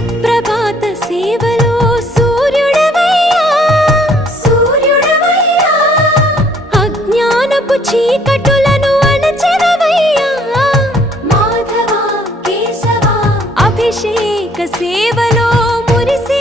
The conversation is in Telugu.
సుప్రభాత సేవలో సూర్యుడవయ్యా సూర్యుడవయ్యా అజ్ఞానపు చీకటులను అణచెదవయ్యా మాధవ కేశవ అభిషేక సేవలో మురిసే